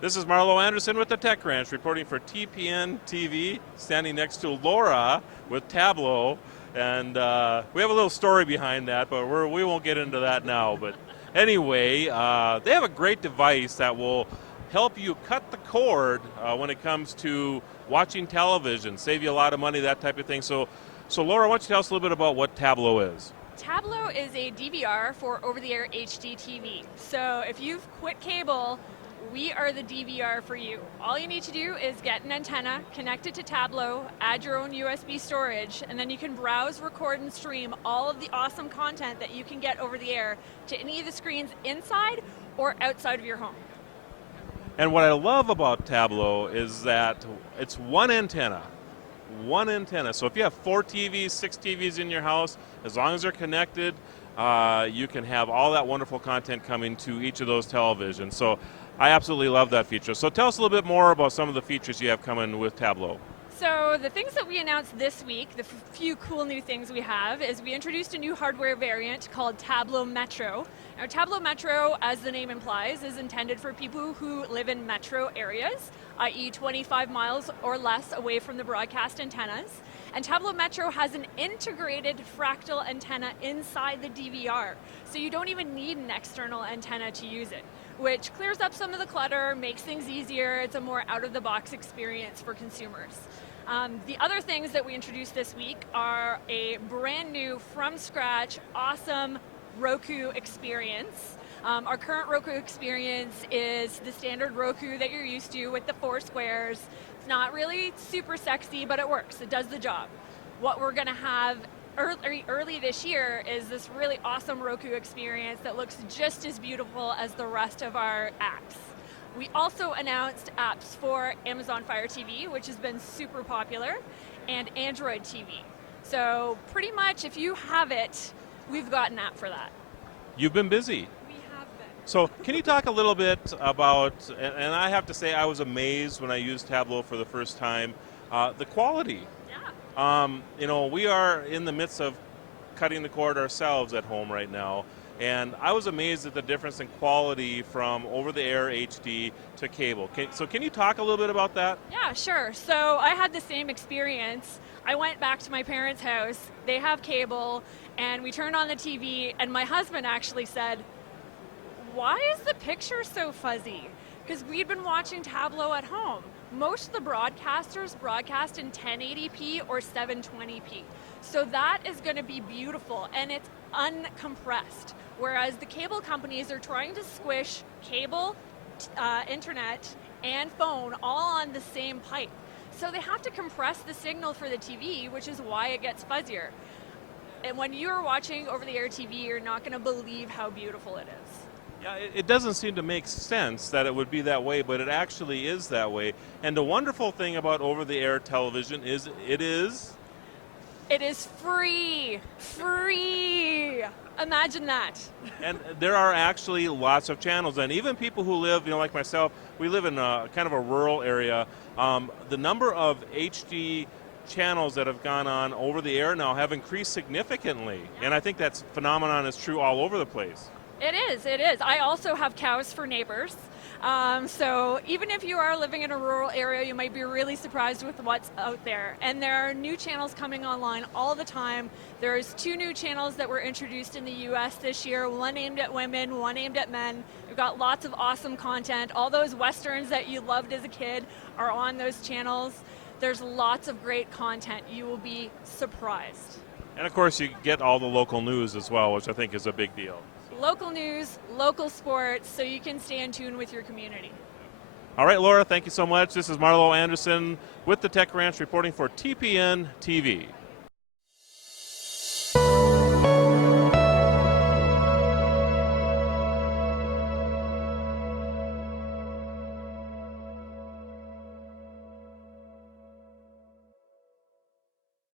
This is Marlo Anderson with the Tech Ranch reporting for TPN TV, standing next to Laura with Tablo. And we have a little story behind that, but we won't get into that now. But anyway, they have a great device that will help you cut the cord when it comes to watching television, save you a lot of money, that type of thing. So Laura, why don't you tell us a little bit about what Tablo is? Tablo is a DVR for over-the-air HD TV. So if you've quit cable, we are the DVR for you. All you need to do is get an antenna, connect it to Tablo, add your own USB storage, and then you can browse, record, and stream all of the awesome content that you can get over the air to any of the screens inside or outside of your home. And what I love about Tablo is that it's one antenna. So if you have 4 TVs, 6 TVs in your house, as long as they're connected, you can have all that wonderful content coming to each of those televisions. So I absolutely love that feature. So tell us a little bit more about some of the features you have coming with Tablo. So the things that we announced this week, the few cool new things we have, is we introduced a new hardware variant called Tablo Metro. Now Tablo Metro, as the name implies, is intended for people who live in metro areas, i.e. 25 miles or less away from the broadcast antennas. And Tablo Metro has an integrated fractal antenna inside the DVR, so you don't even need an external antenna to use it, which clears up some of the clutter, makes things easier. It's a more out-of-the-box experience for consumers. The other things that we introduced this week are a brand new, from-scratch, awesome Roku experience. Our current Roku experience is the standard Roku that you're used to with the 4 squares. It's not really super sexy, but it works. It does the job. What we're going to have early this year is this really awesome Roku experience that looks just as beautiful as the rest of our apps. We also announced apps for Amazon Fire TV, which has been super popular, and Android TV. So pretty much if you have it, we've got an app for that. You've been busy. We have been. So can you talk a little bit about, and I have to say I was amazed when I used Tablo for the first time, the quality. Yeah. We are in the midst of cutting the cord ourselves at home right now, and I was amazed at the difference in quality from over-the-air HD to cable. Can you talk a little bit about that? Yeah, sure. So I had the same experience. I went back to my parents' house. They have cable, and we turned on the TV, and my husband actually said, "Why is the picture so fuzzy?" Because we'd been watching Tablo at home. Most of the broadcasters broadcast in 1080p or 720p. So that is going to be beautiful, and it's uncompressed. Whereas the cable companies are trying to squish cable, internet, and phone all on the same pipe. So they have to compress the signal for the TV, which is why it gets fuzzier. And when you're watching over-the-air TV, you're not going to believe how beautiful it is. Yeah, it doesn't seem to make sense that it would be that way, but it actually is that way. And the wonderful thing about over-the-air television is it is free. Free. Imagine that. And there are actually lots of channels, and even people who live, like myself, we live in a kind of a rural area. The number of HD channels that have gone on over the air now have increased significantly, and I think that phenomenon is true all over the place. It is. I also have cows for neighbors. So even if you are living in a rural area, you might be really surprised with what's out there. And there are new channels coming online all the time. There's 2 new channels that were introduced in the US this year, one aimed at women, one aimed at men. We've got lots of awesome content. All those westerns that you loved as a kid are on those channels. There's lots of great content. You will be surprised. And of course you get all the local news as well, which I think is a big deal. Local news, local sports, so you can stay in tune with your community. All right, Laura, thank you so much. This is Marlo Anderson with the Tech Ranch reporting for TPN TV.